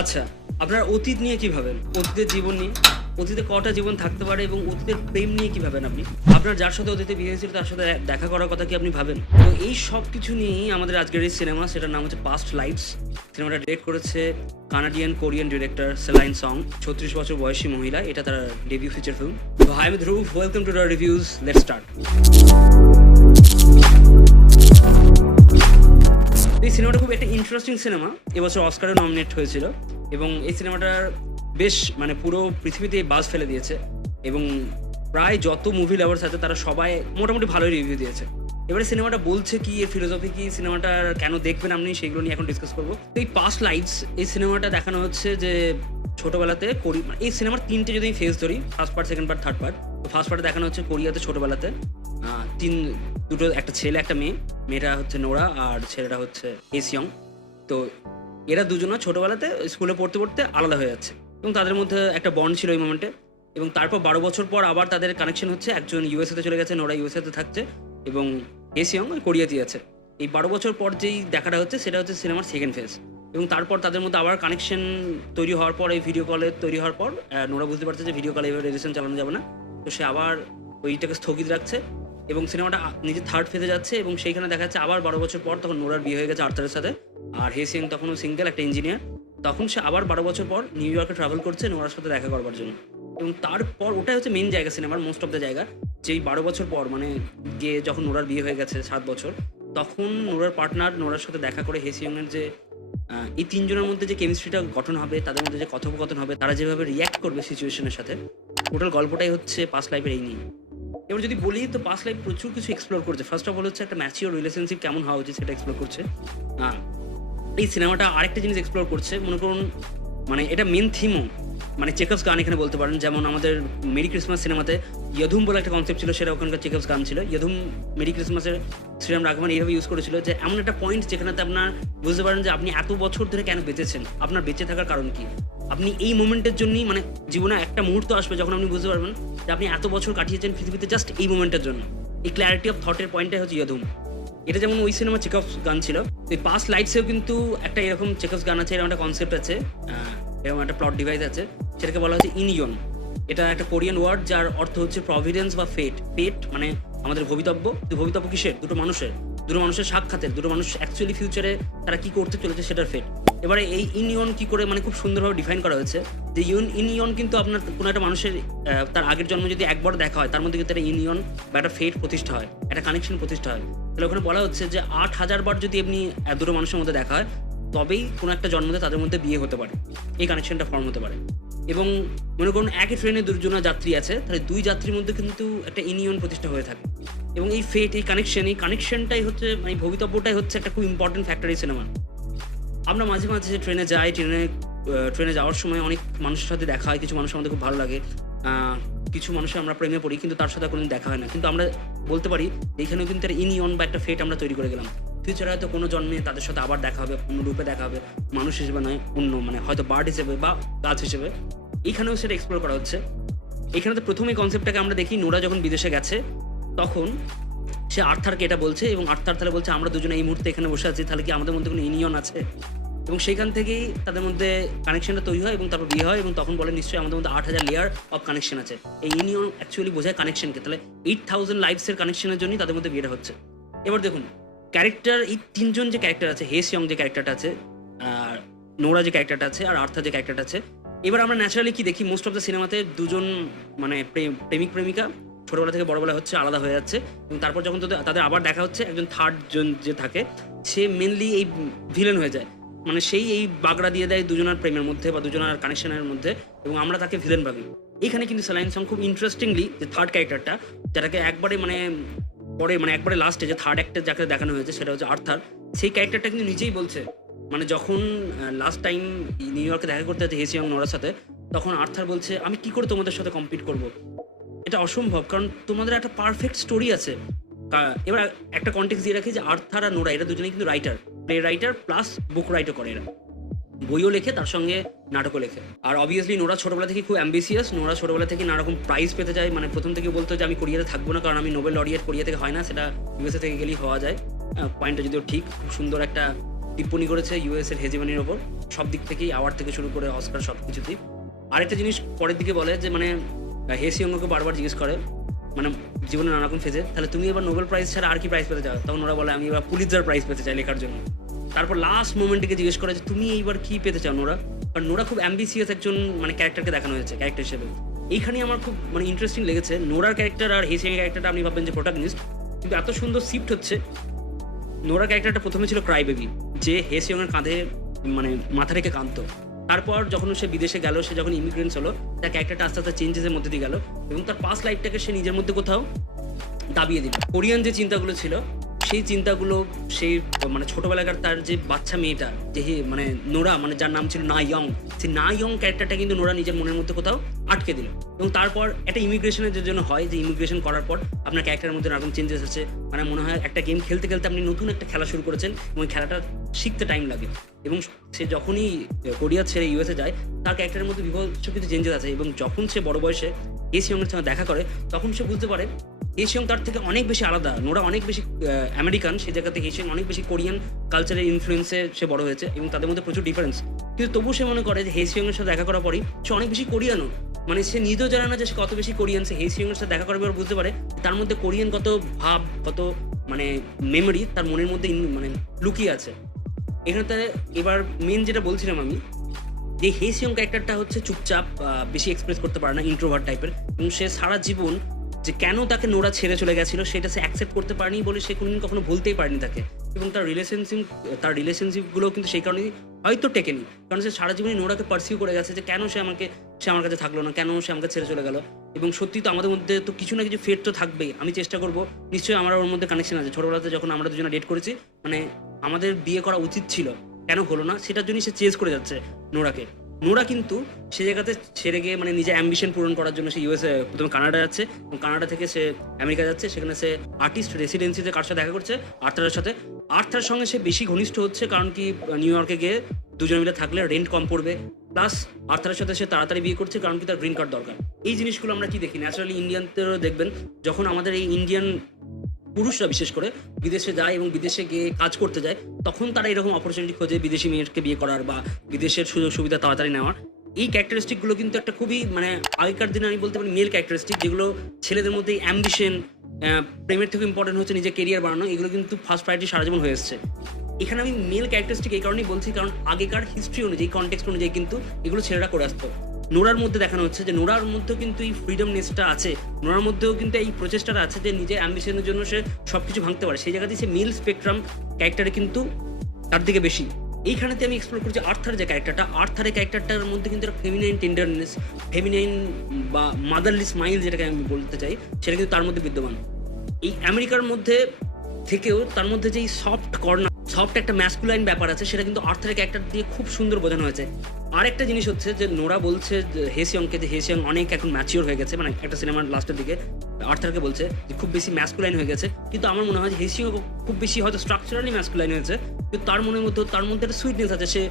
আচ্ছা, আপনার অতীত নিয়ে কি ভাবেন? অতীতের জীবন নিয়ে? অতীতে কটা জীবন থাকতে পারে এবং অতীতের প্রেম নিয়ে কি ভাবেন আপনি? আপনার যার সাথে অতীতে বিয়ে হয়েছিল তার সাথে দেখা করার কথা কি আপনি ভাবেন? তো এই সব কিছু নিয়েই আমাদের আজকের এই সিনেমা, সেটার নাম হচ্ছে 'পাস্ট লাইভস'। সিনেমাটা ডিরেক্ট করেছে Canadian Korean director Celine Song. ৩৬ বছর বয়সী মহিলা। এটা তার ডেবিউ ফিচার ফিল্ম। তো হাই, আমি Dhruv. Welcome to the reviews. Let's start. এই সিনেমাটা খুব একটা ইন্টারেস্টিং সিনেমা। এবছর অস্কারে নমিনেট হয়েছিল এবং এই সিনেমাটার বেশ পুরো পৃথিবীতে বাজ ফেলে দিয়েছে এবং প্রায় যত মুভি লাভার্স আছে তারা সবাই মোটামুটি ভালোই রিভিউ দিয়েছে। এবারে সিনেমাটা বলছে কি, এর ফিলোসফি কি, সিনেমাটা কেন দেখবেন আপনি, সেগুলো নিয়ে এখন ডিসকাস করবো। তো এই 'পাস্ট লাইভস' এই সিনেমাটা দেখানো হচ্ছে যে ছোটবেলাতে এই সিনেমার তিনটে যদি ফেজ ধরি, first part, second part, third part. তো ফার্স্ট পার্টে দেখানো হচ্ছে কোরিয়াতে ছোটবেলাতে দুটো, একটা ছেলে একটা মেয়ে। মেয়েটা হচ্ছে নোরা আর ছেলেটা হচ্ছে হেসিয়ং। তো এরা দুজনা ছোটবেলাতে স্কুলে পড়তে পড়তে আলাদা হয়ে যাচ্ছে এবং তাদের মধ্যে একটা বন্ড ছিল এই মোমেন্টে। এবং তারপর 12 বছর পর আবার তাদের কানেকশন হচ্ছে। একজন ইউএসএতে চলে গেছে, নোরা ইউএসএতে থাকছে এবং হেসিয়ং কোরিয়াতেই আছে। এই 12 বছর পর যেই দেখাটা হচ্ছে সেটা হচ্ছে সিনেমার সেকেন্ড ফেজ। এবং তারপর তাদের মধ্যে আবার কানেকশন তৈরি হওয়ার পর, এই ভিডিও কলে তৈরি হওয়ার পর নোরা বুঝতে পারছে যে ভিডিও কলে এভাবে রিলেশন চালানো যাবে না। তো সে আবার ওইটাকে স্থগিত রাখছে এবং সিনেমাটা নিজের থার্ড ফেজে যাচ্ছে এবং সেইখানে দেখা যাচ্ছে আবার 12 বছর পর তখন নোরার বিয়ে হয়ে গেছে আর্থারের সাথে। আর হেসিয়ং তখনও সিঙ্গেল, একটা ইঞ্জিনিয়ার। তখন সে আবার 12 বছর পর নিউ ইয়র্কে ট্রাভেল করছে নোরার সাথে দেখা করবার জন্য। এবং তারপর ওটাই হচ্ছে মেন জায়গা সিনেমার, মোস্ট অফ দ্য জায়গা। যেই 12 বছর পর গিয়ে যখন নোরার বিয়ে হয়ে গেছে 7 বছর, তখন নোরার পার্টনার নোরার সাথে দেখা করে হেসিয়ংয়ের যে এই তিনজনের মধ্যে যে কেমিস্ট্রিটা গঠন হবে, তাদের মধ্যে যে কথোপকথন হবে, তারা যেভাবে রিয়্যাক্ট করবে সিচুয়েশনের সাথে, টোটাল গল্পটাই হচ্ছে 'পাস্ট লাইফের' এই নিয়ে। এবার যদি বলি তো 'পাস্ট লাইফ' প্রচুর কিছু এক্সপ্লোর করছে। ফার্স্ট অফ অল হচ্ছে একটা ম্যাচিওর রিলেশনশিপ কেমন হওয়া উচিত সেটা এক্সপ্লোর করছে। এই সিনেমাটা আরেকটা জিনিস এক্সপ্লোর করছে, মনে করুন এটা মেন থিমও চেকভস গান এখানে বলতে পারেন। যেমন আমাদের 'মেরি ক্রিসমাস' সিনেমাতে 'ইয়ধুম' বলে একটা কনসেপ্ট ছিল, সেটা ওখানকার চেকভস গান ছিল। 'ইয়ধুম' 'মেরি ক্রিসমাসের' শ্রীরাম রাঘবান এইভাবে ইউজ করেছিল যে এমন একটা পয়েন্ট যেখানেতে আপনার বুঝতে পারেন যে আপনি এত বছর ধরে কেন বেঁচেছেন, আপনার বেঁচে থাকার কারণ কি। আপনি এই মোমেন্টের জন্যই জীবনে একটা মুহূর্ত আসবে যখন আপনি বুঝতে পারবেন যে আপনি এত বছর কাটিয়েছেন পৃথিবীতে জাস্ট এই মোমেন্টের জন্য। এই ক্ল্যারিটি অফ থটের পয়েন্টটাই হচ্ছে 'ইয়ধুম'। এটা যেমন ওই সিনেমা চেকভস গান ছিল। এই 'পাস্ট লাইফসেও কিন্তু একটা এরকম চেকভস গান আছে, এরকম একটা কনসেপ্ট আছে, এরকম একটা প্লট ডিভাইস আছে, সেটাকে বলা হচ্ছে ইনিয়ন। এটা একটা কোরিয়ান ওয়ার্ড যার অর্থ হচ্ছে প্রভিডেন্স বা ফেট। ফেট আমাদের ভবিতব্য। ভবিতব্য কিসের? দুটো মানুষের সাক্ষাতের, দুটো মানুষ অ্যাকচুয়ালি ফিউচারে তারা কি করতে চলেছে সেটার ফেট। এবারে এই ইউনিয়ন কি করে খুব সুন্দরভাবে ডিফাইন করা হয়েছে যে ইউনিয়ন কিন্তু আপনার কোনো একটা মানুষের তার আগের জন্ম যদি একবার দেখা হয়, তার মধ্যে কিন্তু একটা ইউনিয়ন বা একটা ফেট প্রতিষ্ঠা হয়, একটা কানেকশন প্রতিষ্ঠা হয়। তাহলে ওখানে বলা হচ্ছে যে 8,000 বার যদি এমনি দুটো মানুষের মধ্যে দেখা হয়, তবেই কোনো একটা জন্মতে তাদের মধ্যে বিয়ে হতে পারে, এই কানেকশনটা ফর্ম হতে পারে। এবং মনে করুন একই ট্রেনে দুজনা যাত্রী আছে, তাহলে দুই যাত্রীর মধ্যে কিন্তু একটা ইউনিয়ন প্রতিষ্ঠা হয়ে থাকে। এবং এই ফেট, এই কানেকশনটাই হচ্ছে ভবিতব্যটাই হচ্ছে একটা খুব ইম্পর্টেন্ট ফ্যাক্টর এই সিনেমা। আমরা মাঝে মাঝে ট্রেনে যাই, ট্রেনে যাওয়ার সময় অনেক মানুষের সাথে দেখা হয়, কিছু মানুষ আমাদের খুব ভালো লাগে, কিছু মানুষের আমরা প্রেমে পড়ি, কিন্তু তার সাথে কোনোদিন দেখা হয় না। কিন্তু আমরা বলতে পারি এইখানেও কিন্তু একটা ইউনিয়ন বা একটা ফেট আমরা তৈরি করে গেলাম। ফিউচারে হয়তো কোনো জন্মে তাদের সাথে আবার দেখা হবে, অন্য রূপে দেখা হবে, মানুষ হিসেবে নয়, অন্য হয়তো বার্ড হিসেবে বা গাছ হিসেবে। এইখানেও সেটা এক্সপ্লোর করা হচ্ছে। এখানে তো প্রথমেই কনসেপ্টটাকে আমরা দেখি, নোরা যখন বিদেশে গেছে তখন সে আর্থারকে এটা বলছে এবং আর্থার তাহলে বলছে আমরা দুজনে এই মুহূর্তে এখানে বসে আছি, তাহলে কি আমাদের মধ্যে কোনো ইউনিয়ন আছে? এবং সেখান থেকেই তাদের মধ্যে কানেকশনটা তৈরি হয় এবং তারপর বিয়ে হয়। এবং তখন বলে নিশ্চয়ই আমাদের মধ্যে 8,000 লেয়ার অফ কানেকশন আছে। এই ইউনিয়ন অ্যাকচুয়ালি বোঝায় কানেকশনকে। তাহলে 8,000 লাইফসের কানেকশনের জন্যই তাদের মধ্যে বিয়েটা হচ্ছে। এবার দেখুন ক্যারেক্টার, এই তিনজন যে ক্যারেক্টার আছে, হেসিয়ং যে ক্যারেক্টারটা আছে, আর নোরা যে ক্যারেক্টারটা আছে, আর আর্থার যে ক্যারেক্টারটা আছে, এবার আমরা ন্যাচারালি কি দেখি, মোস্ট অফ দ্য সিনেমাতে দুজন প্রেমিক প্রেমিকা ছোটবেলা থেকে বড়বেলা হচ্ছে আলাদা হয়ে যাচ্ছে এবং তারপর যখন তাদের আবার দেখা হচ্ছে, একজন থার্ড জন যে থাকে সে মেনলি এই ভিলেন হয়ে যায়। সেই এই বাগড়া দিয়ে দেয় দুজনের প্রেমের মধ্যে বা দুজনের কানেকশনের মধ্যে এবং আমরা তাকে ভিলেন ভাবি। এখানে কিন্তু সেলাইন সং খুব ইন্টারেস্টিংলি যে থার্ড ক্যারেক্টারটা, যাটাকে একবারে পরে একবারে লাস্টে যে থার্ড অ্যাক্টর যাকে দেখানো হয়েছে সেটা হচ্ছে আর্থার, সেই ক্যারেক্টারটা কিন্তু নিজেই বলছে যখন লাস্ট টাইম নিউ ইয়র্কে দেখা করতে যাচ্ছে হেসিয়ং নোরার সাথে, তখন আর্থার বলছে আমি কি করে তোমাদের সাথে কম্পিট করব, এটা অসম্ভব, কারণ তোমাদের একটা পারফেক্ট স্টোরি আছে। এবার একটা কনটেক্সট দিয়ে রাখি যে আর্থার আর নোরা এরা দুজনেই কিন্তু রাইটার, প্লে রাইটার প্লাস বুক রাইটার করে। এরা বইও লেখে, তার সঙ্গে নাটকও লেখে। আর অবভিয়াসলি নোরা ছোটবেলা থেকে খুব অ্যাম্বিসিয়াস। নোরা ছোটবেলা থেকে নানারকম প্রাইজ পেতে চায়। প্রথম থেকে বলতো যে আমি কোরিয়াতে থাকবো না, কারণ আমি নোবেল লরিয়েট কোরিয়া থেকে হয় না, সেটা ইউএসএ থেকে গেলেই হওয়া যায়। পয়েন্টটা যদিও ঠিক, খুব সুন্দর একটা টিপ্পণী করেছে ইউএস এর হেজিমনির ওপর, সব দিক থেকেই, অ্যাওয়ার্ড থেকে শুরু করে অস্কার সব কিছুতেই। আরেকটা জিনিস পরের দিকে বলে যে মানে হেসিয়ংকে বারবার জিজ্ঞেস করে মানে জীবনে নানা রকম ফেজে, তাহলে তুমি এবার নোবেল প্রাইজ ছাড়া আর কি প্রাইজ পেতে চাও? তখন ওরা বলে আমি এবার পুলিৎজার প্রাইজ পেতে চাই লেখার জন্য। তারপর লাস্ট মোমেন্টে জিজ্ঞেস করে যে তুমি এইবার কি পেতে চাও নোরা? কারণ নোরা খুব অ্যাম্বিসিয়াস একজন মানে ক্যারেক্টারকে দেখানো হয়েছে ক্যারেক্টার হিসেবে। এইখানে আমার খুব মানে ইন্টারেস্টিং লেগেছে নোরার ক্যারেক্টার আর হেসিয়াং ক্যারেক্টারটা আপনি ভাববেন যে প্রোটাগনিস্ট, কিন্তু এত সুন্দর শিফট হচ্ছে। নোরা ক্যারেক্টারটা প্রথমে ছিল ক্রাই বেবি, যে হেসিয়ংয়ের কাঁধে মানে মাথা রেখে কাঁদতো। তারপর যখন সে বিদেশে গেল, সে যখন ইমিগ্রেন্টস হলো, তার ক্যারেক্টারটা আস্তে আস্তে চেঞ্জেসের মধ্যে দিয়ে গেল এবং তার পাস্ট লাইফটাকে সে নিজের মধ্যে কোথাও দাবিয়ে দিল। কোরিয়ান যে চিন্তাগুলো ছিল সেই চিন্তাগুলো সেই মানে ছোটবেলাকার তার যে বাচ্চা মেয়েটা যে মানে নোরা মানে যার নাম ছিল না ইয়ং, সেই না ইয়ং ক্যারেক্টারটা কিন্তু নোরা নিজের মনের মধ্যে কোথাও আটকে দিল। এবং তারপর একটা ইমিগ্রেশনের যে জন্য হয় যে ইমিগ্রেশন করার পর আপনার ক্যারেক্টারের মধ্যে নানারকম চেঞ্জেস আছে। মানে মনে হয় একটা গেম খেলতে খেলতে আপনি নতুন একটা খেলা শুরু করেছেন এবং খেলাটা শিখতে টাইম লাগে। এবং সে যখনই কোরিয়া ছেড়ে ইউএসএ যায় তার ক্যারেক্টারের মধ্যে বিভৎস কিছু চেঞ্জেস আছে। এবং যখন সে বড় বয়সে হেসিয়ংয়ের সঙ্গে দেখা করে তখন সে বুঝতে পারে হেসিয়ং তার থেকে অনেক বেশি আলাদা। নোরা অনেক বেশি আমেরিকান, সেই জায়গাতে হেসিয়ং অনেক বেশি কোরিয়ান কালচারের ইনফ্লুয়েন্সে সে বড় হয়েছে এবং তাদের মধ্যে প্রচুর ডিফারেন্স। কিন্তু তবু সে মনে করে যে হেসিয়ংয়ের সাথে দেখা করার পরই সে অনেক বেশি কোরিয়ানও। মানে সে নিজেও জানে না যে সে কত বেশি কোরিয়ান। সে হেসিয়ংয়ের সাথে দেখা করার পর বুঝতে পারে তার মধ্যে কোরিয়ান কত ভাব, কত মানে মেমোরি তার মনের মধ্যে মানে লুকিয়ে আছে। এখানে এবার মেন যেটা বলছিলাম আমি, যে হেসিয়ং ক্যারেক্টারটা হচ্ছে চুপচাপ, বেশি এক্সপ্রেস করতে পারে না, ইন্ট্রোভার্ট টাইপের। এবং সে সারা জীবন যে কেন তাকে নোরা ছেড়ে চলে গেছিল সেটা সে অ্যাকসেপ্ট করতে পারেনি বলে সে কোনোদিন কখনো ভুলতেই পারেনি তাকে। এবং তার রিলেশনশিপগুলো কিন্তু সেই কারণেই হয়তো টেকেনি, কারণ সে সারা জীবনই নোরাকে পারসিউ করে গেছে যে কেন সে আমার কাছে থাকলো না, কেন সে আমাকে ছেড়ে চলে গেল। এবং সত্যি তো আমাদের মধ্যে তো কিছু না কিছু ফেট তো থাকবেই। আমি চেষ্টা করবো, নিশ্চয়ই আমার ওর মধ্যে কানেকশন আছে। ছোটবেলাতে যখন আমরা দুজনে ডেট করেছি, মানে আমাদের বিয়ে করা উচিত ছিল, কেন হলো না সেটার জন্যই সে চেজ করে যাচ্ছে নোরাকে। নোরা কিন্তু সে জায়গাতে ছেড়ে গিয়ে মানে নিজের অ্যাম্বিশন পূরণ করার জন্য সে ইউএসএ প্রথমে কানাডা যাচ্ছে এবং কানাডা থেকে সে আমেরিকা যাচ্ছে। সেখানে সে আর্টিস্ট রেসিডেন্সিতে কার সাথে দেখা করছে, আর্থারের সাথে। আর্থার সঙ্গে সে বেশি ঘনিষ্ঠ হচ্ছে কারণ কি নিউ ইয়র্কে গিয়ে দুজন মিলে থাকলে রেন্ট কম পড়বে, প্লাস আর্থারের সাথে সে তাড়াতাড়ি বিয়ে করছে কারণ কি তার গ্রিন কার্ড দরকার। এই জিনিসগুলো আমরা কি দেখি ন্যাচারালি ইন্ডিয়ানদেরও দেখবেন, যখন আমাদের এই ইন্ডিয়ান পুরুষরা বিশেষ করে বিদেশে যায় এবং বিদেশে গিয়ে কাজ করতে যায়, তখন তারা এরকম অপরচুনিটি খোঁজে বিদেশি মেয়েকে বিয়ে করার বা বিদেশের সুযোগ সুবিধা তাড়াতাড়ি নেওয়ার। এই ক্যারেক্টারিস্টিকগুলো কিন্তু একটা খুবই মানে আগেকার দিনে আমি বলতে পারি মেল ক্যারেক্টারিস্টিক, যেগুলো ছেলেদের মধ্যে অ্যাম্বিশন, প্রেমের থেকে ইম্পর্টেন্ট হচ্ছে নিজের কেরিয়ার বানানো, এগুলো কিন্তু ফার্স্ট প্রায়োরিটি সারা জীবন হয়ে এসছে। এখানে আমি মেল ক্যারেক্টারিস্টিক এই কারণেই বলছি কারণ আগেকার হিস্ট্রি অনুযায়ী, কনটেক্সট অনুযায়ী কিন্তু এগুলো ছেলেরা করে আসতো। নোরার মধ্যে দেখানো হচ্ছে যে নোরার মধ্যেও কিন্তু এই ফ্রিডমনেসটা আছে, নোরার মধ্যেও কিন্তু এই প্রচেষ্টাটা আছে যে নিজের অ্যাম্বিশনের জন্য সে সব কিছু ভাঙতে পারে। সেই জায়গাতেই সে মেল স্পেকট্রাম ক্যারেক্টারে কিন্তু তার দিকে বেশি। এইখানেতে আমি এক্সপ্লোর করছি আর্থার যে ক্যারেক্টারটা, আর্থারের ক্যারেক্টারটার মধ্যে কিন্তু একটা ফেমিনাইন টেন্ডারনেস, ফেমিনাইন বা মাদারলি স্মাইল যেটাকে আমি বলতে চাই, সেটা কিন্তু তার মধ্যে বিদ্যমান। এই আমেরিকার মধ্যে থেকেও তার মধ্যে যেই সফট কর্নার, সফট একটা ম্যাসকুলাইন ব্যাপার আছে, সেটা কিন্তু আর্থারের ক্যারেক্টার দিয়ে খুব সুন্দর বোঝানো হয়েছে। আরেকটা জিনিস হচ্ছে যে নোরা বলছে হেসিয়ংকে যে হেসিয়ং অনেক এখন ম্যাচিওর হয়ে গেছে, মানে একটা সিনেমার লাস্টের দিকে আর্থারকে বলছে যে খুব বেশি ম্যাসকুলাইন হয়ে গেছে। কিন্তু আমার মনে হয় যে হেসিয়ং খুব বেশি হয়তো স্ট্রাকচারালি ম্যাসকুলাইন হয়েছে, কিন্তু তার মনের মধ্যে একটা সুইটনেস আছে। সে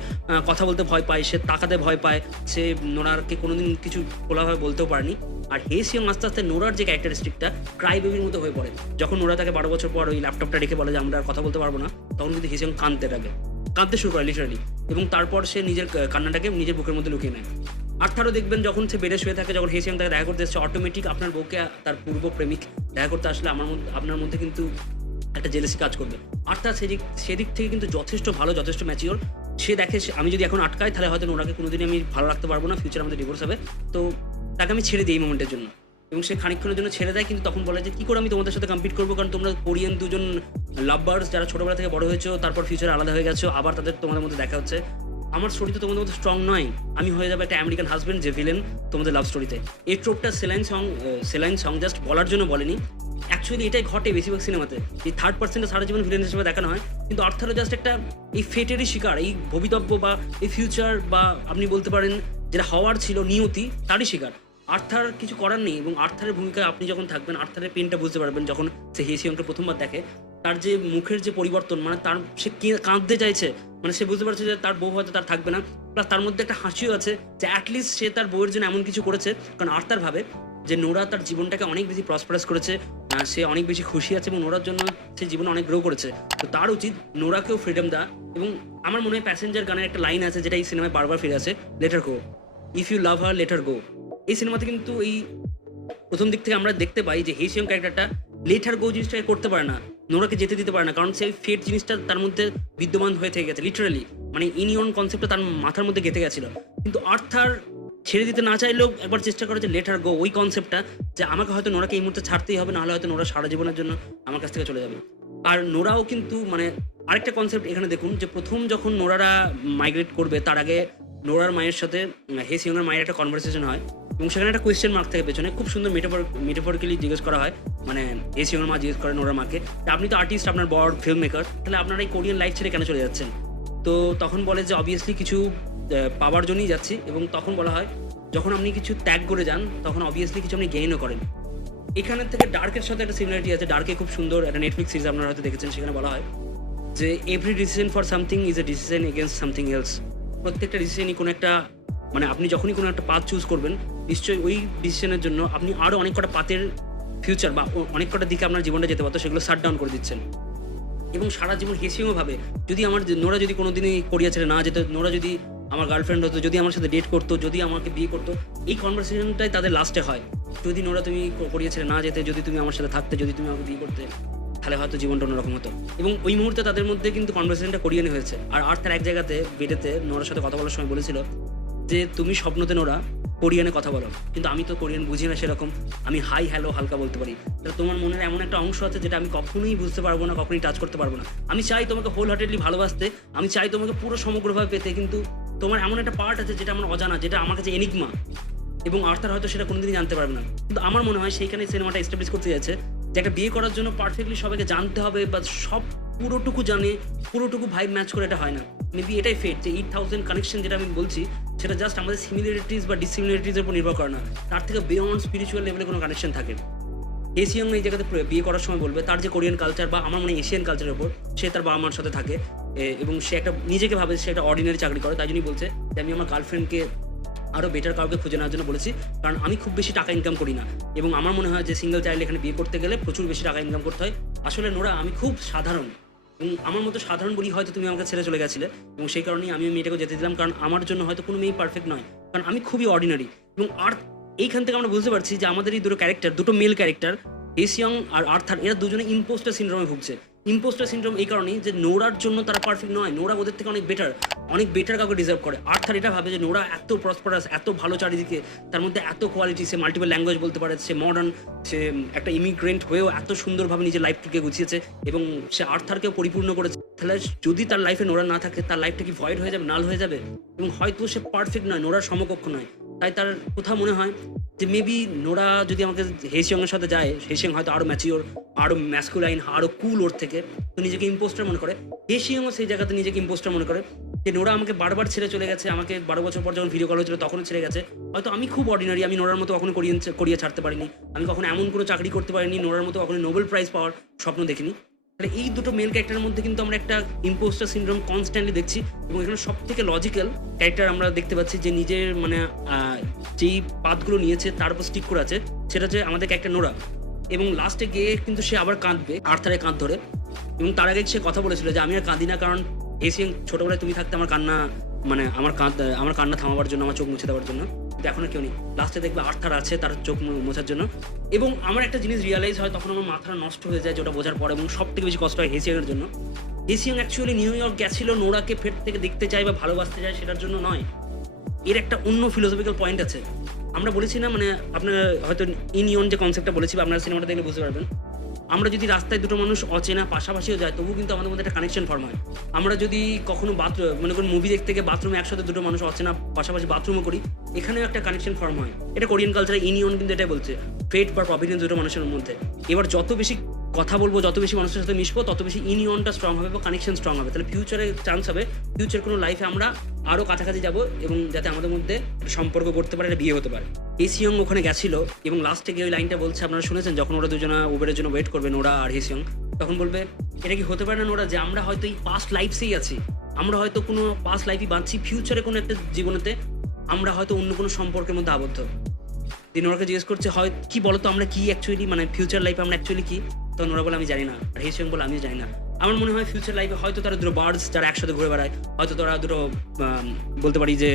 কথা বলতে ভয় পায়, সে তাকাতে ভয় পায়, সে নোরারকে কোনোদিন কিছু খোলাভাবে বলতেও পারেনি। আর হেসিয়ং আস্তে আস্তে নোরার যে ক্যারেক্টারিস্টিকটা ক্রাই বেবির মতো হয়ে পড়ে। যখন নোরা তাকে 12 বছর পর ওই ল্যাপটপটা রেখে বলে যে আমরা আর কথা বলতে পারবো না, তখন কিন্তু হেসিয়ং কাঁদতে শুরু করে লিটারালি, এবং তারপর সে নিজের কান্নাটাকে নিজের বুকের মধ্যে লুকিয়ে নেয়। আর্থারও দেখবেন যখন সে বেডে শুয়ে থাকে, যখন হেসিয়ং তাকে দেখা করতে এসছে, অটোমেটিক আপনার বউকে তার পূর্ব প্রেমিক দেখা করতে আসলে আপনার মধ্যে কিন্তু একটা জেলেসি কাজ করবে। আর্থার সেদিক থেকে কিন্তু যথেষ্ট ভালো, যথেষ্ট ম্যাচিওর। সে দেখে আমি যদি এখন আটকাই তাহলে হয়তো নোরাকে কোনোদিনই আমি ভালো রাখতে পারবো না, ফিউচার আমাদের ডিভোর্স হবে, তো তাকে আমি ছেড়ে দিই এই মোমেন্টের জন্য। এবং সে খানিকক্ষণের জন্য ছেড়ে দেয়, কিন্তু তখন বলে যে কী করে আমি তোমাদের সাথে কম্পিট করবো, কারণ তোমরা কোরিয়ান দুজন লাভবার্স যারা ছোটোবেলা থেকে বড় হয়েছো, তারপর ফিউচারে আলাদা হয়ে গেছো, আবার তোমাদের মধ্যে দেখা হচ্ছে। আমার স্টোরি তো তোমাদের মধ্যে স্ট্রং নয়, আমি হয়ে যাবে একটা আমেরিকান হাজব্যান্ড যে ভিলেন তোমাদের লাভ স্টোরিতে। এই ট্রোপটা সেলাইন সং জাস্ট বলার জন্য বলেনি, অ্যাকচুয়ালি এটাই ঘটে বেশিরভাগ সিনেমাতে। এই থার্ড পার্সেন্টে সারা জীবন ভিলেন হিসেবে দেখানো হয়, কিন্তু আর্থারও জাস্ট একটা এই ফেটেরই শিকার, এই ভবিতব্য বা এই ফিউচার বা আপনি বলতে পারেন যেটা হওয়ার ছিল নিয়তি, তারই শিকার। আর্থার কিছু করার নেই, এবং আর্থারের ভূমিকায় আপনি যখন থাকবেন আর্থারের পেনটা বুঝতে পারবেন যখন সে হেসিয়ংকে প্রথমবার দেখে। তার যে মুখের যে পরিবর্তন, মানে তার সে কাঁদতে চাইছে, মানে সে বুঝতে পারছে যে তার বউ হয়তো তার থাকবে না, প্লাস তার মধ্যে একটা হাসিও আছে যে অ্যাটলিস্ট সে তার বউয়ের জন্য এমন কিছু করেছে। কারণ আর্থার ভাবে যে নোরা তার জীবনটাকে অনেক বেশি প্রসপারাস করেছে, সে অনেক বেশি খুশি আছে এবং নোরার জন্য সে জীবনে অনেক গ্রো করেছে। তো তার উচিত নোরাকেও ফ্রিডম দেওয়া। এবং আমার মনে হয় প্যাসেঞ্জার গানের একটা লাইন আছে যেটা এই সিনেমায় বারবার ফিরে আছে, let her go, if you love her let her go. এই সিনেমাতে কিন্তু এই প্রথম দিক থেকে আমরা দেখতে পাই যে হেসিয়ং ক্যারেক্টারটা লেটার গো জিনিসটাকে করতে পারে না, নোরাকে যেতে দিতে পারে না, কারণ সেই ফেট জিনিসটা তার মধ্যে বিদ্যমান হয়ে থেকে গেছে লিটারালি, মানে ইনিয়ন কনসেপ্টটা তার মাথার মধ্যে গেঁথে গেছিল। কিন্তু আর্থার ছেড়ে দিতে না চাইলেও একবার চেষ্টা করে যে লেটার গো, ওই কনসেপ্টটা যে আমাকে হয়তো নোরাকে এই মুহূর্তে ছাড়তেই হবে, নাহলে হয়তো নোরা সারা জীবনের জন্য আমার কাছ থেকে চলে যাবে। আর নোরাও কিন্তু মানে আরেকটা কনসেপ্ট এখানে দেখুন, যে প্রথম যখন নোরারা মাইগ্রেট করবে তার আগে নোরার মায়ের সাথে হেসিয়ংয়ের মায়ের একটা কনভারসেশন হয় এবং সেখানে একটা কোয়েশ্চেন মার্ক থাকে পেছনে, খুব সুন্দর মেটাফরিক্যালি জিজ্ঞেস করা হয়, মানে হেসিয়ংয়ের মা জিজ্ঞেস করে নোরার মাকে, আপনি তো আর্টিস্ট, আপনার বড় ফিল্ম মেকার, তাহলে আপনারা এই কোরিয়ান লাইফ ছেড়ে কেন চলে যাচ্ছেন? তো তখন বলে যে অবভিয়াসলি কিছু পাওয়ার জন্যই যাচ্ছি। এবং তখন বলা হয় যখন আপনি কিছু ত্যাগ করে যান তখন অবভিয়াসলি কিছু আপনি গেইনও করেন। এখানের থেকে ডার্কের সাথে একটা সিমিলারিটি আছে। ডার্কে খুব সুন্দর একটা নেটফ্লিক্স সিরিজ আপনারা হয়তো দেখেছেন, সেখানে বলা হয় যে every decision for something is a decision against something else. প্রত্যেকটা ডিসিশনই কোনো একটা, মানে আপনি যখনই কোনো একটা পাথ চুজ করবেন নিশ্চয়ই ওই ডিসিশনের জন্য আপনি আরও অনেক কটা পাথের ফিউচার বা অনেক কটা দিকে আপনার জীবনটা যেতে পারতো সেগুলো শাট ডাউন করে দিচ্ছেন। এবং সারা জীবন হেসিংও ভাবে যদি আমার নোরা যদি কোনোদিনই কোরিয়া ছেড়ে না যেত, নোরা যদি আমার গার্লফ্রেন্ড হতো, যদি আমার সাথে ডেট করতো, যদি আমাকে বিয়ে করতো, এই কনভারসেশনটাই তাদের লাস্টে হয়। যদি নোরা তুমি কোরিয়া ছেড়ে না যেতে, যদি তুমি আমার সাথে থাকতে, যদি তুমি আমাকে বিয়ে করতে, তাহলে হয়তো জীবনটা অন্যরকম হতো। এবং ওই মুহূর্তে তাদের মধ্যে কিন্তু কনভারসেশনটা কোরিয়ানে হয়েছে। আর আর্থার এক জায়গাতে বেডেতে নোরার সাথে কথা বলার সময় বলেছিল যে তুমি স্বপ্নতে নোরা কোরিয়ানে কথা বলো, কিন্তু আমি তো কোরিয়ান বুঝি না সেরকম, আমি হাই হ্যালো হালকা বলতে পারি। তাহলে তোমার মনের এমন একটা অংশ আছে যেটা আমি কখনোই বুঝতে পারবো না, কখনোই টাচ করতে পারবো না। আমি চাই তোমাকে হোল হার্টেডলি ভালোবাসতে, আমি চাই তোমাকে পুরো সমগ্রভাবে পেতে, কিন্তু তোমার এমন একটা পার্ট আছে যেটা আমার অজানা, যেটা আমার কাছে এনিগমা, এবং আর্থার হয়তো সেটা কোনোদিনই জানতে পারবে না। কিন্তু আমার মনে হয় সেইখানে সিনেমাটা এস্টাবলিশ করতে যাচ্ছে যে একটা বিয়ে করার জন্য পারফেক্টলি সবাইকে জানতে হবে বা সব পুরোটুকু জানে, পুরোটুকু ভাইব ম্যাচ করে, এটা হয় না। মেবি এটাই ফেট, যে 8000 কানেকশন যেটা আমি বলছি সেটা জাস্ট আমাদের সিমিলারিটিস বা ডিসিমিলারিটিসের উপর নির্ভর করে না, তার থেকে বিয়ন্ড স্পিরিচুয়াল লেভেলে কোনো কানেকশন থাকে। এশিয়ান এই জায়গাতে বিয়ে করার সময় বলবে তার যে কোরিয়ান কালচার বা আমার মনে এশিয়ান কালচারের উপর সে তার বাবা মার সাথে থাকে, এবং সে একটা নিজেকে ভাবে সে একটা অর্ডিনারি চাকরি করে, তাই জন্যই বলছে যে আমি আমার গার্লফ্রেন্ডকে আরও বেটার কাউকে খুঁজে নেওয়ার জন্য বলেছি, কারণ আমি খুব বেশি টাকা ইনকাম করি না। এবং আমার মনে হয় যে সিঙ্গেল চাইল্ড এখানে বিয়ে করতে গেলে প্রচুর বেশি টাকা ইনকাম করতে হয়। আসলে নোরা আমি খুব সাধারণ, এবং আমার মতো সাধারণ বলি হয়তো তুমি আমাকে ছেড়ে চলে গেছিলে, এবং সেই কারণেই আমি মেয়েটাকে যেতে দিলাম, কারণ আমার জন্য হয়তো কোনো মেয়ে পারফেক্ট নয়, কারণ আমি খুবই অর্ডিনারি। এবং আর এইখান থেকে আমরা বুঝতে পারছি যে আমাদের এই দুটো মেল ক্যারেক্টার হেসিয়ং আর আর্থার, এরা দুজনে ইম্পোস্টার সিনড্রোমে ভুগছে। ইম্পোস্টার সিনড্রোম এই কারণেই যে নোরার জন্য তারা পারফেক্ট নয়, নোরা ওদের থেকে অনেক বেটার কাউকে ডিজার্ভ করে। আর্থার এটা ভাবে যে নোরা এত প্রসপারাস, এত ভালো চারিদিকে, তার মধ্যে এত কোয়ালিটি, সে মাল্টিপল ল্যাঙ্গুয়েজ বলতে পারে, সে মডার্ন, সে একটা ইমিগ্রেন্ট হয়েও এত সুন্দরভাবে নিজের লাইফটাকে গুছিয়েছে, এবং সে আর্থারকেও পরিপূর্ণ করেছে। তাহলে যদি তার লাইফে নোরা না থাকে তার লাইফটা কি ভয়েড হয়ে যাবে, নাল হয়ে যাবে, এবং হয়তো সে পারফেক্ট নয়, নোরার সমকক্ষ নয়। তাই তার কোথাও মনে হয় যে মেবি নোরা যদি আমাকে হেসিয়ংয়ের সাথে যায়, হেসিয়ং হয়তো আরও ম্যাচিওর, আরও ম্যাসকুলাইন, আরও কুল ওর থেকে, তো নিজেকে ইম্পোস্টার মনে করে। হেসিয়ংও সেই জায়গাতে নিজেকে ইম্পোস্টার মনে করে যে নোরা আমাকে বারবার ছেড়ে চলে গেছে, আমাকে 12 বছর পর যখন ভিডিও কল হয়েছিল তখনও ছেড়ে গেছে। হয়তো আমি খুব অর্ডিনারি, আমি নোরার মতো কখনো কোরিয়া ছাড়তে পারিনি, আমি কখনো এমন কোনো চাকরি করতে পারিনি, নোরার মতো কখনো নোবেল প্রাইজ পাওয়ার স্বপ্ন দেখিনি। তাহলে এই দুটো মেল ক্যারেক্টারের মধ্যে কিন্তু আমরা একটা ইম্পোস্টার সিনড্রোম কনস্ট্যান্টলি দেখছি, এবং এখানে সব থেকে লজিক্যাল ক্যারেক্টার আমরা দেখতে পাচ্ছি যে নিজের মানে যেই পাথগুলো নিয়েছে তার উপর স্টিক করে আছে, সেটা হচ্ছে আমাদের ক্যারেক্টার নোরা। এবং লাস্টে গিয়ে কিন্তু সে আবার কাঁদবে আর্থারের কাঁধ ধরে, এবং তার আগে সে কথা বলেছিল যে আমি আর কাঁদি না, কারণ এশিয়ান ছোটবেলায় তুমি থাকতে আমার কান্না, মানে আমার কান্না থামাবার জন্য, আমার চোখ মুছে দেওয়ার জন্য, কিন্তু এখন কেউ নেই। লাস্টে দেখবে আর্থার আছে তার চোখ মোছার জন্য। এবং আমার একটা জিনিস রিয়ালাইজ হয় তখন আমার মাথাটা নষ্ট হয়ে যায় যেটা বোঝার পর, এবং সব থেকে বেশি কষ্ট হয় হেসিয়াংয়ের জন্য। হেসিয়াং অ্যাকচুয়ালি নিউ ইয়র্ক গেছিল নোরাকে ফের থেকে দেখতে চায় বা ভালোবাসতে চায়, সেটার জন্য নয়। এর একটা অন্য ফিলোসফিক্যাল পয়েন্ট আছে। আমরা বলেছি না, মানে আপনার হয়তো ইনিয়ন যে কনসেপ্টটা বলেছি, আপনারা সিনেমাটা দেখলে বুঝতে পারবেন, আমরা যদি রাস্তায় দুটো মানুষ অচেনা পাশাপাশিও যায় তবু কিন্তু আমাদের মধ্যে একটা কানেকশন ফর্ম হয়। আমরা যদি কখনো মনে করুন মুভি দেখতে গিয়ে বাথরুমে একসাথে দুটো মানুষ অচেনা পাশাপাশি বাথরুমও করি, এখানেও একটা কানেকশন ফর্ম হয়। এটা কোরিয়ান কালচারে ইনিয়ন কিন্তু এটাই বলছে, ফেট বা প্রভিডেন্স দুটো মানুষের মধ্যে। এবার যত বেশি কথা বলবো, যত বেশি মানুষের সাথে মিশবো, তত বেশি ইউনিয়নটা স্ট্রং হবে বা কানেকশন স্ট্রং হবে। তাহলে ফিউচারে চান্স হবে, ফিউচার কোনো লাইফে আমরা আরও কাছাকাছি যাবো, এবং যাতে আমাদের মধ্যে সম্পর্ক করতে পারে, বিয়ে হতে পারে। হেসিয়ং ওখানে গেছিল এবং লাস্টে গিয়ে ওই লাইনটা বলছে, আপনারা শুনেছেন, যখন ওরা দুজনা উবেরের জন্য ওয়েট করবে নোরা আর হেসিয়ং, তখন বলবে এটা কি হতে পারে না নোরা যে আমরা হয়তো এই পাস্ট লাইফসেই আছি, আমরা হয়তো কোনো পাস্ট লাইফই বাঁচছি, ফিউচারে কোনো একটা জীবনেতে আমরা হয়তো অন্য কোনো সম্পর্কের মধ্যে আবদ্ধ। দিয়ে নোরাকে জিজ্ঞেস করছে হয় কি বলতো আমরা কি অ্যাকচুয়ালি মানে ফিউচার লাইফে আমরা অ্যাকচুয়ালি কি, তো নোরা বলে আমি জানি না, আর হেসিয়ং বলে আমিও জানি না। আমার মনে হয় ফিউচার লাইফে হয়তো তারা দুটো বার্ডস যারা একসাথে ঘুরে বেড়ায়, হয়তো তারা দুটো বলতে পারি যে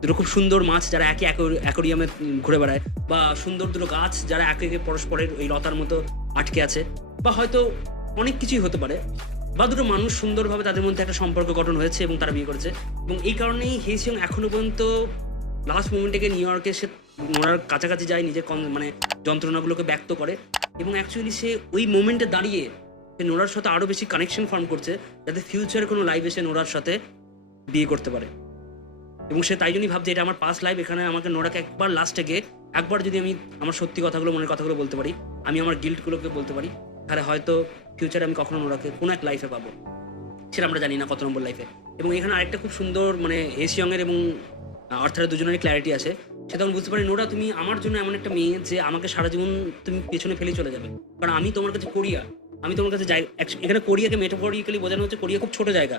দুটো খুব সুন্দর মাছ যারা একে অ্যাকোরিয়ামে ঘুরে বেড়ায়, বা সুন্দর দুটো গাছ যারা একে একে পরস্পরের ওই লতার মতো আটকে আছে, বা হয়তো অনেক কিছুই হতে পারে, বা দুটো মানুষ সুন্দরভাবে তাদের মধ্যে একটা সম্পর্ক গঠন হয়েছে এবং তারা বিয়ে করেছে। এবং এই কারণেই হেসিয়ং এখনো পর্যন্ত লাস্ট মোমেন্টে গিয়ে নিউ ইয়র্কে সে নোরার কাছাকাছি যায়, নিজের মানে যন্ত্রণাগুলোকে ব্যক্ত করে, এবং অ্যাকচুয়ালি সে ওই মোমেন্টে দাঁড়িয়ে সে নোরার সাথে আরও বেশি কানেকশন ফর্ম করছে, যাতে ফিউচারে কোনো লাইফ এসে নোরার সাথে বিয়ে করতে পারে। এবং সে তাই জন্যই ভাবছে এটা আমার পাস্ট লাইফ, এখানে আমাকে নোরাকে একবার লাস্টে গিয়ে একবার যদি আমি আমার সত্যি কথাগুলো মনের কথাগুলো বলতে পারি, আমি আমার গিল্টগুলোকে বলতে পারি, তাহলে হয়তো ফিউচারে আমি কখনো নোরাকে কোনো এক লাইফে পাবো, সেটা আমরা জানি না কত নম্বর লাইফে। এবং এখানে আরেকটা খুব সুন্দর মানে হেসিয়ংয়ের এবং আর্থারের দুজনেরই ক্ল্যারিটি আছে, সেটা আমি বুঝতে পারি নোরা তুমি আমার জন্য এমন একটা মেয়ে যে আমাকে সারা জীবন তুমি পেছনে ফেলে চলে যাবে, কারণ আমি তোমার কাছে কোরিয়া, আমি তোমার কাছে এখানে কোরিয়াকে মেটাফরিক্যালি বোঝানো হচ্ছে কোরিয়া খুব ছোট জায়গা,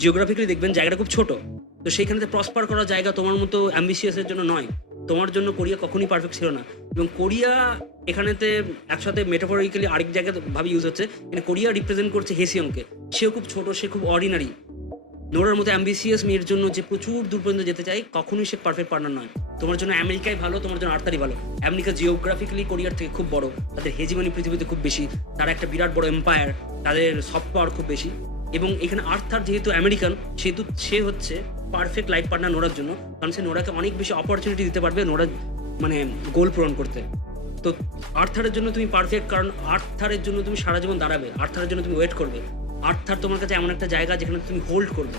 জিওগ্রাফিক্যালি দেখবেন জায়গাটা খুব ছোট, তো সেইখানে প্রসপার করার জায়গা তোমার মতো অ্যাম্বিশিয়াসের জন্য নয়, তোমার জন্য কোরিয়া কখনই পারফেক্ট ছিল না। এবং কোরিয়া এখানেতে একসাথে মেটাফরিক্যালি আরেক জায়গায় ভাবে ইউজ হচ্ছে, কিন্তু কোরিয়া রিপ্রেজেন্ট করছে হেসিয়ংকে, সেও খুব ছোট, সে খুব অর্ডিনারি। নোরার মতো অ্যাম্বিশিয়াস মেয়ের জন্য যে প্রচুর দূর পর্যন্ত যেতে চাই, কখনোই সে পারফেক্ট পার্টনার নয়। তোমার জন্য আমেরিকাই ভালো, তোমার জন্য আর্থারই ভালো। আমেরিকা জিওগ্রাফিক্যালি কোরিয়ার থেকে খুব বড়, তাদের হেজিমনি পৃথিবীতে খুব বেশি, তারা একটা বিরাট বড় এম্পায়ার, তাদের সফট পাওয়ার খুব বেশি। এবং এখানে আর্থার যেহেতু আমেরিকান, সেহেতু সে হচ্ছে পারফেক্ট লাইফ পার্টনার নোরার জন্য, কারণ সে নোরাকে অনেক বেশি অপরচুনিটি দিতে পারবে নোরা মানে গোল পূরণ করতে। তো আর্থারের জন্য তুমি পারফেক্ট, কারণ আর্থারের জন্য তুমি সারা জীবন দাঁড়াবে, আর্থারের জন্য তুমি ওয়েট করবে। আর্থার তোমার কাছে এমন একটা জায়গা যেখানে তুমি হোল্ড করবে।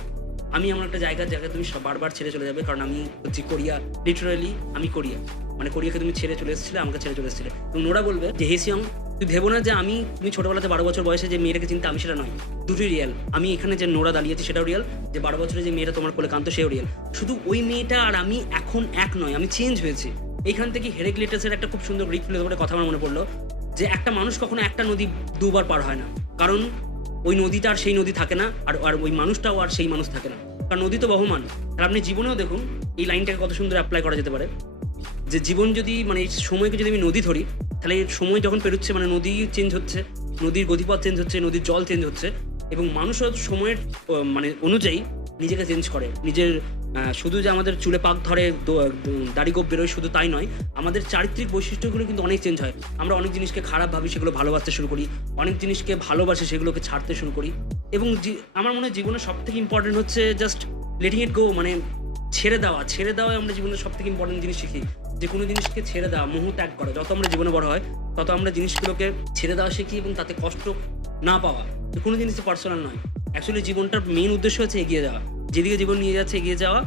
আমি এমন একটা জায়গায় তুমি বারবার ছেড়ে চলে যাবে, কারণ আমি হচ্ছি কোরিয়া, লিটারালি আমি কোরিয়া, মানে কোরিয়াকে তুমি ছেড়ে চলে এসেছিলে, আমাকে ছেড়ে চলে এসেছিলে। এবং নোরা বলবে যে হেসিয়ং তুই ভেবো না যে তুমি ছোটবেলাতে 12 বছর বয়সে যে মেয়েটাকে চিন্তা আমি সেটা নয়, দুটোই রিয়েল। আমি এখানে যে নোরা দাঁড়িয়েছি সেটাও রিয়েল, যে 12 বছরে যে মেয়েটা তোমার কোলে কান্ত সেও রিয়েল। শুধু ওই মেয়েটা আর আমি এখন এক নয়, আমি চেঞ্জ হয়েছি। এইখান থেকে হেরাক্লিটাসের একটা খুব সুন্দর গ্রিক ফিলোসফারের কথা আমার মনে পড়লো, যে একটা মানুষ কখনো একটা নদী দুবার পার হয় না, কারণ ওই নদীটা আর সেই নদী থাকে না, আর ওই মানুষটাও আর সেই মানুষ থাকে না, কারণ নদী তো বহমান। আর আপনি জীবনেও দেখুন এই লাইনটাকে কত সুন্দর অ্যাপ্লাই করা যেতে পারে, যে জীবন যদি মানে এই সময়কে যদি আমি নদী ধরি, তাহলে সময় যখন পেরোচ্ছে মানে নদী চেঞ্জ হচ্ছে, নদীর গতিপথ চেঞ্জ হচ্ছে, নদীর জল চেঞ্জ হচ্ছে, এবং মানুষও সময়ের মানে অনুযায়ী নিজেকে চেঞ্জ করে। নিজের শুধু যে আমাদের চুলে পাক ধরে, দাড়ি গোপ বেরোয়, শুধু তাই নয়, আমাদের চারিত্রিক বৈশিষ্ট্যগুলো কিন্তু অনেক চেঞ্জ হয়। আমরা অনেক জিনিসকে খারাপ ভাবি, সেগুলো ভালোবাসতে শুরু করি, অনেক জিনিসকে ভালোবাসি, সেগুলোকে ছাড়তে শুরু করি। এবং আমার মনে হয় জীবনের সব থেকে ইম্পর্টেন্ট হচ্ছে জাস্ট লেটিং ইট গো, মানে ছেড়ে দেওয়াই আমরা জীবনের সব থেকে ইম্পর্টেন্ট জিনিস শিখি, যে কোনো জিনিসকে ছেড়ে দেওয়া, মোহ ত্যাগ করা। যত আমরা জীবনে বড় হয় তত আমরা জিনিসগুলোকে ছেড়ে দেওয়া শিখি, এবং তাতে কষ্ট না পাওয়া। কোনো জিনিস তো পার্সোনাল নয়, অ্যাকচুয়ালি জীবনটার মেইন উদ্দেশ্য হচ্ছে এগিয়ে যাওয়া, যেদিকে জীবন নিয়ে যাচ্ছে এগিয়ে যাওয়া।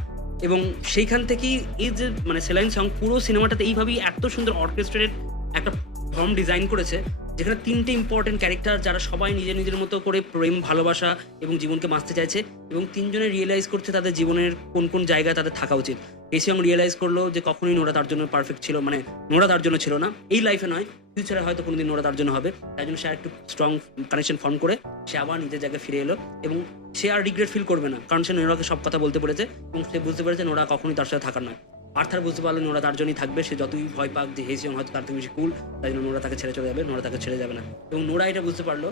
এবং সেইখান থেকেই এই যে মানে সেলাইন সং পুরো সিনেমাটাতে এইভাবেই এত সুন্দর অর্কেস্ট্রেটেড একটা ফর্ম ডিজাইন করেছে, যেখানে 3টে ইম্পর্টেন্ট ক্যারেক্টার যারা সবাই নিজের নিজের মতো করে প্রেম, ভালোবাসা এবং জীবনকে বাঁচতে চাইছে, এবং 3জনে রিয়েলাইজ করছে তাদের জীবনের কোন কোন জায়গায় তাদের থাকা উচিত। হেসিয়ং রিয়েলাইজ করলো যে কখনোই নোরা তার জন্য পারফেক্ট ছিল, মানে নোরা তার জন্য ছিল না, এই লাইফে নয়, ফিউচারে হয়তো কোনোদিন নোরা তার জন্য হবে। তাই জন্য সে আর একটু স্ট্রং কানেকশন ফর্ম করে সে আবার নিজের জায়গায় ফিরে এলো, এবং সে আর রিগ্রেট ফিল করবে না, কারণ সে নোরাকে সব কথা বলতে পেরেছে, এবং সে বুঝতে পেরেছে নোরা কখনোই তার সাথে থাকার নয়। আর্থার বুঝতে পারলো নোরা তার জন্যই থাকবে, সে যতই ভয় পাক যে হেসিয়ং হয়তো তার থেকে বেশি কুল, তাই জন্য নোরা তাকে ছেড়ে চলে যাবে, নোরা তাকে ছেড়ে যাবে না। এবং নোরা এটা বুঝতে পারলো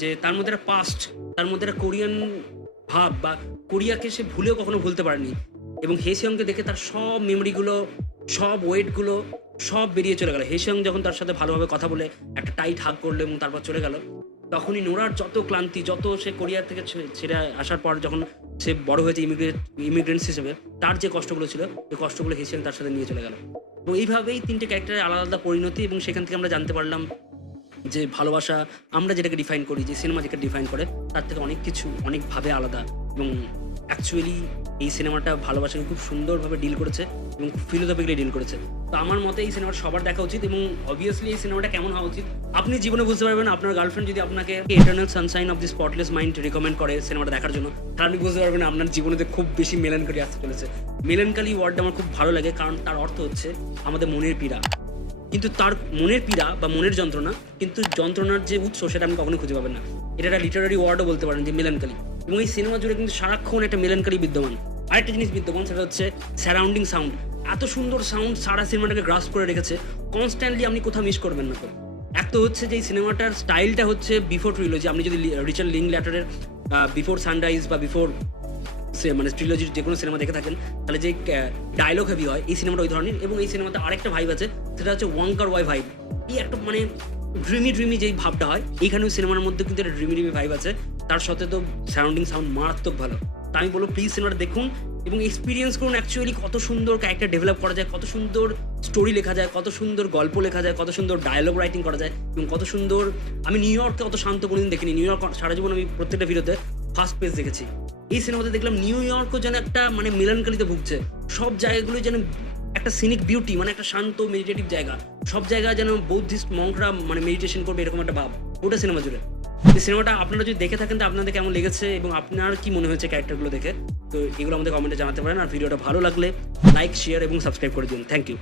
যে তার মধ্যে একটা পাস্ট, তার মধ্যে একটা কোরিয়ান ভাব, বা কোরিয়াকে সে ভুলেও কখনো ভুলতে পারেনি। এবং হেসিয়ংকে দেখে তার সব মেমোরিগুলো, সব ওয়েটগুলো সব বেরিয়ে চলে গেল। হেসিয়ং যখন তার সাথে ভালোভাবে কথা বলে একটা টাইট হাগ করলো এবং তারপর চলে গেল, তখনই নোরার যত ক্লান্তি, যত সে কোরিয়া থেকে ছেড়ে আসার পর যখন সে বড় হয়েছে ইমিগ্রেন্টস হিসেবে, তার যে কষ্টগুলো ছিল, সেই কষ্টগুলো হেসিয়ং তার সাথে নিয়ে চলে গেল। তো এইভাবেই 3টে ক্যারেক্টারের আলাদা আলাদা পরিণতি, এবং সেখান থেকে আমরা জানতে পারলাম যে ভালোবাসা আমরা যেটাকে ডিফাইন করি, যে সিনেমা যেটা ডিফাইন করে, তার থেকে অনেক কিছু অনেকভাবে আলাদা। এবং অ্যাকচুয়ালি এই সিনেমাটা ভালোবাসাকে খুব সুন্দরভাবে ডিল করেছে এবং খুব ফিলোসফিক্যালি ডিল করেছে। তো আমার মতে এই সিনেমাটা সবার দেখা উচিত, এবং অবভিয়াসলি এই সিনেমাটা কেমন হওয়া উচিত আপনি জীবনে বুঝতে পারবেন। আপনার গার্লফ্রেন্ড যদি আপনাকে eternal Sunshine of the spotless mind recommend করে সিনেমাটা দেখার জন্য, তাহলে আপনি বুঝতে পারবেন আপনার জীবনে খুব বেশি মেলানকালি আসতে চলেছে। মেলানকালি ওয়ার্ডটা আমার খুব ভালো লাগে, কারণ তার অর্থ হচ্ছে আমাদের মনের পীড়া, কিন্তু তার মনের পীড়া বা মনের যন্ত্রণা, কিন্তু যন্ত্রণার যে উৎস সেটা আপনি কখনো খুঁজে পাবেন না। এটা একটা লিটারারি ওয়ার্ডও বলতে পারেন, যে মেলানকালি। এবং এই সিনেমা জুড়ে কিন্তু সারাক্ষণ একটা মেলানকালি বিদ্যমান। আরেকটা জিনিস বিদ্যমান, সেটা হচ্ছে সারাউন্ডিং সাউন্ড। এত সুন্দর সাউন্ড সারা সিনেমাটাকে গ্রাস করে রেখেছে, কনস্ট্যান্টলি আপনি কোথাও মিস করবেন না। তো এক তো হচ্ছে যে এই সিনেমাটার স্টাইলটা হচ্ছে বিফোর ট্রিলজি, আপনি যদি রিচার্ড লিঙ্কল্যাটারের বিফোর সানরাইজ বা বিফোর মানে ট্রিলজির যে কোনো সিনেমা দেখে থাকেন, তাহলে যে ডায়লগ হেভি হয়, এই সিনেমাটা ওই ধরনের। এবং এই সিনেমাতে আরেকটা ভাইব আছে, সেটা হচ্ছে ওয়াঙ্কার ওয়াই ভাইব। এই একটা মানে ড্রিমি যেই ভাবটা হয়, এইখানেও সিনেমার মধ্যে কিন্তু একটা ড্রিমি ভাইব আছে। তার সাথে তো সারাউন্ডিং সাউন্ড মারাত্মক ভালো। তা আমি বলবো প্লিজ সিনেমাটা দেখুন এবং এক্সপিরিয়েন্স করুন অ্যাকচুয়ালি কত সুন্দর ক্যারেক্টার ডেভেলপ করা যায়, কত সুন্দর স্টোরি লেখা যায়, কত সুন্দর গল্প লেখা যায়, কত সুন্দর ডায়লগ রাইটিং করা যায়, এবং কত সুন্দর। আমি নিউ ইয়র্ককে অত শান্ত কোনোদিন দেখিনি। নিউ ইয়র্ক সারা জীবন আমি প্রত্যেকটা ভিডিওতে ফার্স্ট পেজ দেখেছি। এই সিনেমাতে দেখলাম নিউ ইয়র্কও যেন একটা মানে মেলানকালিতে ভুগছে। সব জায়গাগুলো যেন একটা সিনিক বিউটি, মানে একটা শান্ত মেডিটেটিভ জায়গা। সব জায়গায় যেন বৌদ্ধিস্ট মঙ্করা মানে মেডিটেশন করবে, এরকম একটা ভাব ওটা সিনেমা জুড়ে। এই সিনেমাটা আপনারা যদি দেখে থাকেন তো আপনাদের কেমন লেগেছে এবং আপনার কি মনে হয়েছে ক্যারেক্টারগুলো দেখে, তো এগুলো আমাদের কমেন্টে জানাতে পারেন। আর ভিডিওটা ভালো লাগলে লাইক, শেয়ার এবং সাবস্ক্রাইব করে দিন। Thank you.